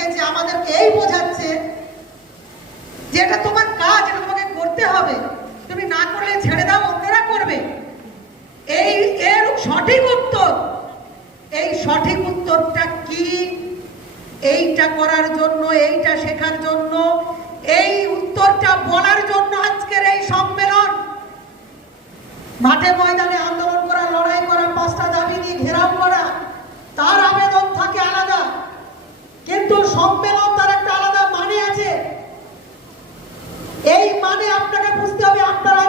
রেখেছে, আমাদেরকে এই বোঝাচ্ছে যে এটা তোমার কাজ, এটা তোমাকে করতে হবে, তুমি না করলে ছেড়ে দাও, অন্যরা করবে। এর সঠিক উত্তর, এই সঠিক উত্তরটা কি, এইটা করার জন্য, এইটা শেখার জন্য, এই উত্তরটা বলার জন্য আজকের এই সম্মেলন। মাঠে ময়দানে আন্দোলন করা, লড়াই করা, 5টা দাবি নিয়ে ঘেরাও করা, তার আবেদন থাকে আলাদা, কিন্তু সম্মেলন তার একটা আলাদা মানে আছে। এই মানে আপনাকে বুঝতে হবে। আপনারা